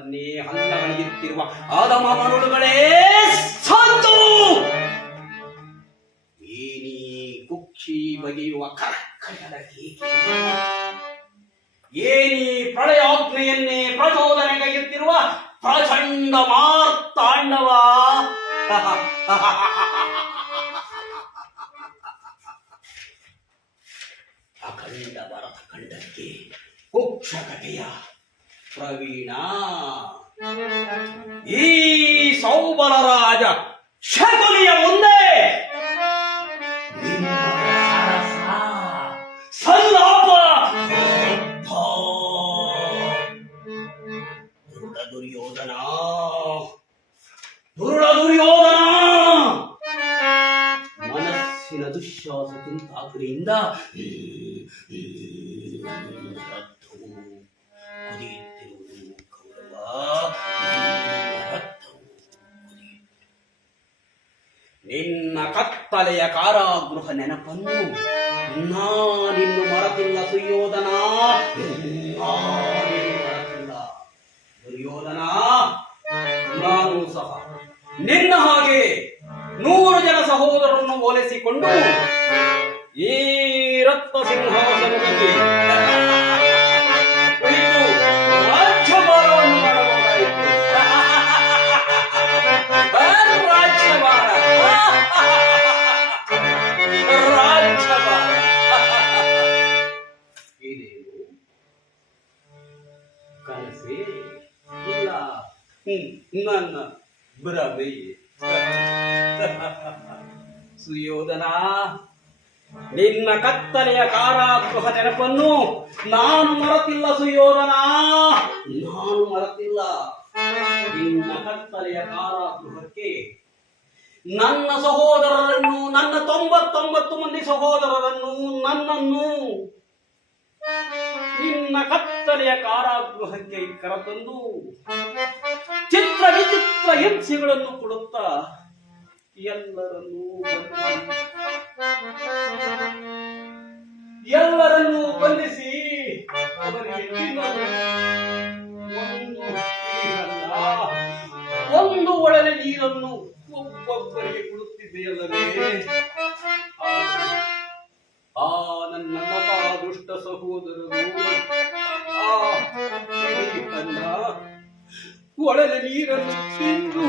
ಪ್ರಾಣವನ್ನೇ ಹಲ್ಲಗಳೆಯುತ್ತಿರುವ ಆದಮ ಮನುಳುಗಳೇ ಸಂತು! ಏನಿ ಕುಕ್ಷಿ ಬಗೆಯುವ ಕರ್ಕಟದ ಕೇಕೆ, ಏನಿ ಪ್ರಳಯಾಗ್ನೆಯನ್ನೇ ಪ್ರಚೋದನೆಗೈಯುತ್ತಿರುವ ಪ್ರಚಂಡ ಮಾರ್ತಾಂಡವ, ಅಖಂಡ ಭರತ ಖಂಡಕ್ಕೆ ಕುಕ್ಷಕತೆಯ ಪ್ರವೀಣ, ಈ ಸೌಬಲ ರಾಜ ಶಕುನಿಯ ಮುಂದೆ ನಿಮ್ಮ ಸರಸ ಸಲ್ಲಾಪ ದುರುಳ ದುರ್ಯೋಧನ, ದುರುಳ ದುರ್ಯೋಧನ ಮನಸ್ಸಿನ ದುಶ್ವಾಸ ಚಿಂತಾಗ್ನಿಯಿಂದ ರಕ್ತವು ಕುದಿಯುತ್ತಿರುವುದು ಕೌರವ, ರಕ್ತವು ಕುದಿಯುತ್ತಿರುವುದು. ನಿನ್ನ ಕತ್ತಲೆಯ ಕಾರಾಗೃಹ ನೆನಪನ್ನು ನಾನಿನ್ನು ಮರೆತಿಲ್ಲ ಸುಯೋಧನ, ಮರೆತಿಲ್ಲ ದುರ್ಯೋಧನ. ನಾನು ಸಹ ನಿನ್ನ ಹಾಗೆ 100 ಜನ ಸಹೋದರರನ್ನು ಓಲೈಸಿಕೊಂಡು ಈ ರತ್ನ ಸಿಂಹಾಸನದಲ್ಲಿ ಕುಳಿತು ರಾಜ್ಯಭಾರವನ್ನು ಮಾಡಬಹುದಾಯಿತು. ರಾಜ್ಯಭಾರ ರಾಜ್ಯಭಾರ ಇದೇನು ಕನಸೇ ಇಲ್ಲ, ನನ್ನ ಭ್ರಮೆಯೇ. ಸುಯೋಧನ, ನಿನ್ನ ಕತ್ತಲೆಯ ಕಾರಾಗೃಹ ನೆನಪನ್ನು ನಾನು ಮರೆತಿಲ್ಲ ಸುಯೋಧನ, ನಾನು ಮರೆತಿಲ್ಲ. ನಿನ್ನ ಕತ್ತಲೆಯ ಕಾರಾಗೃಹಕ್ಕೆ ನನ್ನ ಸಹೋದರರನ್ನು, ನನ್ನ 99 ಮಂದಿ ಸಹೋದರರನ್ನು, ನನ್ನನ್ನು ನಿನ್ನ ಕತ್ತಲೆಯ ಕಾರಾಗೃಹಕ್ಕೆ ಕರೆತಂದು ಚಿತ್ರ ವಿಚಿತ್ರ ಹಿಂಸೆಗಳನ್ನು ಕೊಡುತ್ತಾ ಎಲ್ಲರನ್ನೂ ಬಂಧಿಸಿ ಅವರಿಗೆ ತಿನ್ನಲು ಒಂದು ಒಳಲೆ ನೀರನ್ನು ಒಬ್ಬೊಬ್ಬರಿಗೆ ಕೊಡುತ್ತಿದೆಯಲ್ಲವೇ. ಆ ನನ್ನ ದುಷ್ಟ ಸಹೋದರರು ಆ ಒಳಲೆ ನೀರನ್ನು ತಿಂದು